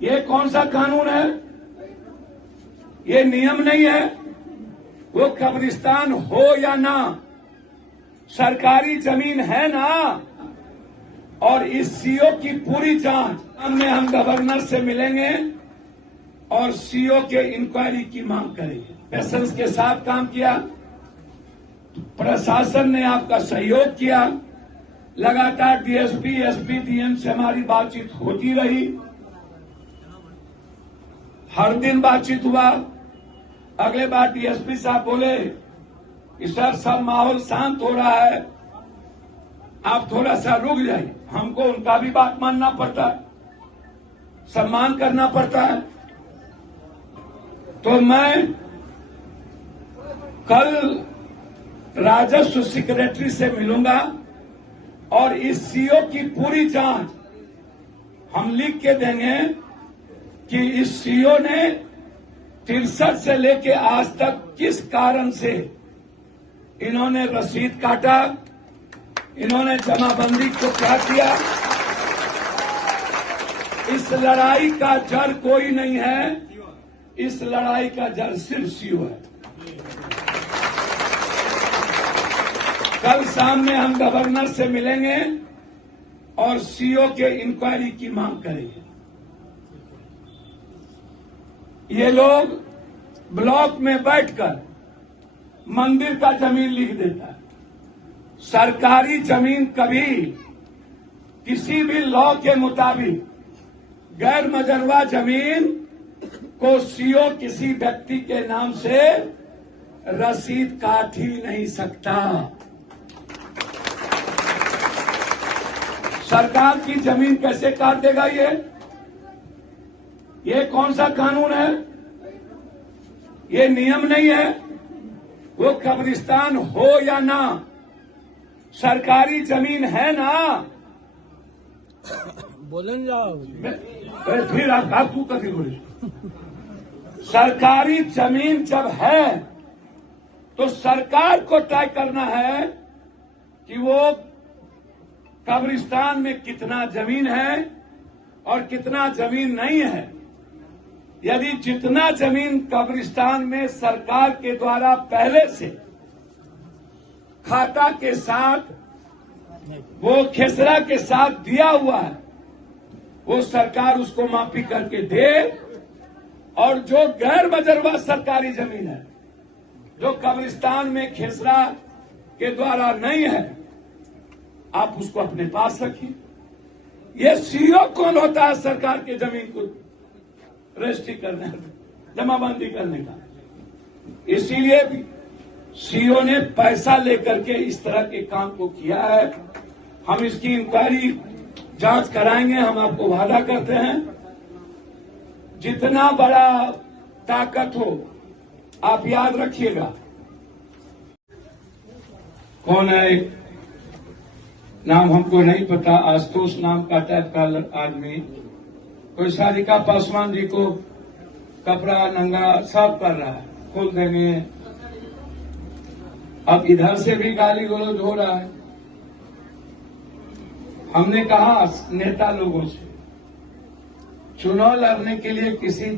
ये कौन सा कानून है? ये नियम नहीं है। वो कब्रिस्तान हो या ना, सरकारी जमीन है ना। और इस सीओ की पूरी जांच में हम गवर्नर से मिलेंगे और सीओ के इंक्वायरी की मांग करेंगे। पेशेंस के साथ काम किया, प्रशासन ने आपका सहयोग किया, लगातार डीएसपी, एसपी, डीएम से हमारी बातचीत होती रही, हर दिन बातचीत हुआ। अगले बार डीएसपी साहब बोले कि सर सब माहौल शांत हो रहा है, आप थोड़ा सा रुक जाइए। हमको उनका भी बात मानना पड़ता है, सम्मान करना पड़ता है। तो मैं कल राजस्व सेक्रेटरी से मिलूंगा और इस सीओ की पूरी जांच हम लिख के देंगे कि इस सीओ ने 63 से लेके आज तक किस कारण से इन्होंने रसीद काटा, इन्होंने जमाबंदी को क्या किया। इस लड़ाई का जड़ कोई नहीं है, इस लड़ाई का जड़ सिर्फ सीओ है। कल शाम में हम गवर्नर से मिलेंगे और सीओ के इंक्वायरी की मांग करेंगे। ये लोग ब्लॉक में बैठकर मंदिर का जमीन लिख देता है। सरकारी जमीन कभी किसी भी लॉ के मुताबिक गैर मजरूआ जमीन को सीओ किसी व्यक्ति के नाम से रसीद काट ही नहीं सकता। सरकार की जमीन कैसे काट देगा? ये कौन सा कानून है? ये नियम नहीं है। वो कब्रिस्तान हो या ना, सरकारी जमीन है ना। बोलन जाओ फिर आप तू कभी बोले। सरकारी जमीन जब है तो सरकार को तय करना है कि वो कब्रिस्तान में कितना जमीन है और कितना जमीन नहीं है। यदि जितना जमीन कब्रिस्तान में सरकार के द्वारा पहले से खाता के साथ, वो खेसरा के साथ दिया हुआ है, वो सरकार उसको माफी करके दे। और जो गैर मजरूआ सरकारी जमीन है, जो कब्रिस्तान में खेसरा के द्वारा नहीं है, आप उसको अपने पास रखिए। ये सीओ कौन होता है सरकार के जमीन को रजिस्ट्री करने, जमाबंदी करने का? इसीलिए भी सीओ ने पैसा लेकर के इस तरह के काम को किया है। हम इसकी इंक्वायरी जांच कराएंगे, हम आपको वादा करते हैं। जितना बड़ा ताकत हो, आप याद रखिएगा। कौन है, नाम हमको नहीं पता, आशुतोष नाम का टाइप का आदमी, कोई सारिका पासवान जी को कपड़ा नंगा साफ कर रहा है, खोल देंगे। अब इधर से भी गाली गलौज हो रहा है। हमने कहा नेता लोगों से, चुनाव लड़ने के लिए किसी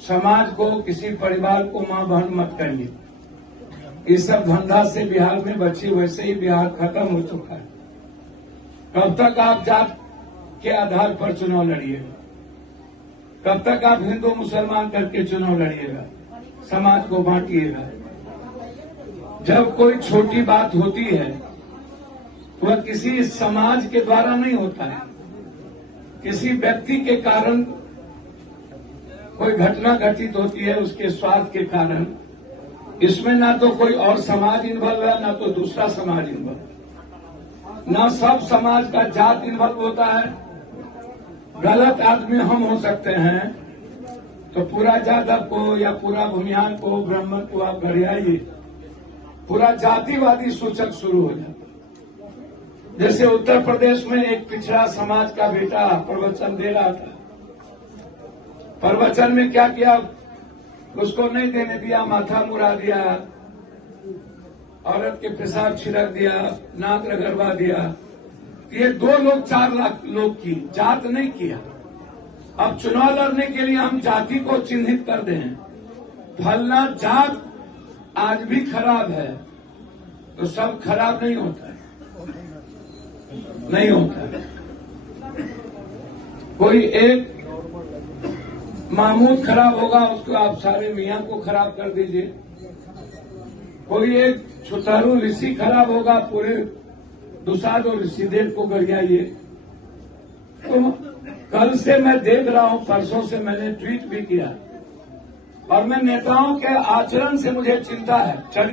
समाज को, किसी परिवार को मां बहन मत करिए। इस सब धंधा से बिहार में बची, वैसे ही बिहार खत्म हो चुका है। कब तक आप जात के आधार पर चुनाव लड़िएगा? कब तक आप हिंदू मुसलमान करके चुनाव लड़िएगा, समाज को बांटिएगा? जब कोई छोटी बात होती है, वह किसी समाज के द्वारा नहीं होता है, किसी व्यक्ति के कारण कोई घटना घटित होती है, उसके स्वार्थ के कारण। इसमें ना तो कोई और समाज इन्वॉल्व है, ना तो दूसरा समाज इन्वॉल्व, ना सब समाज का जात इन्वॉल्व होता है। गलत आदमी हम हो सकते हैं, तो पूरा जादव को या पूरा भूमिहान को, ब्राह्मण को आप घड़ियाइए, पूरा जातिवादी सूचक शुरू हो जाता। जैसे उत्तर प्रदेश में एक पिछड़ा समाज का बेटा प्रवचन दे रहा था, प्रवचन में क्या किया, उसको नहीं देने दिया, माथा मुड़ा दिया, औरत के पेशाब छिड़क दिया, नाक रगड़वा दिया। ये 2 लोग 4 लाख लोग की जात नहीं किया, अब चुनाव लड़ने के लिए हम जाति को चिन्हित कर दें, फलना जात आज भी खराब है, तो सब खराब नहीं होता है, नहीं होता है। कोई एक महमूद खराब होगा, उसको आप सारे मियां को खराब कर दीजिए। कोई एक छुतारू ऋषि खराब होगा, पूरे दुसाध और ऋषिदेव को गरियाइए। तो कल से मैं देख रहा हूं, परसों से मैंने ट्वीट भी किया, और मैं नेताओं के आचरण से मुझे चिंता है।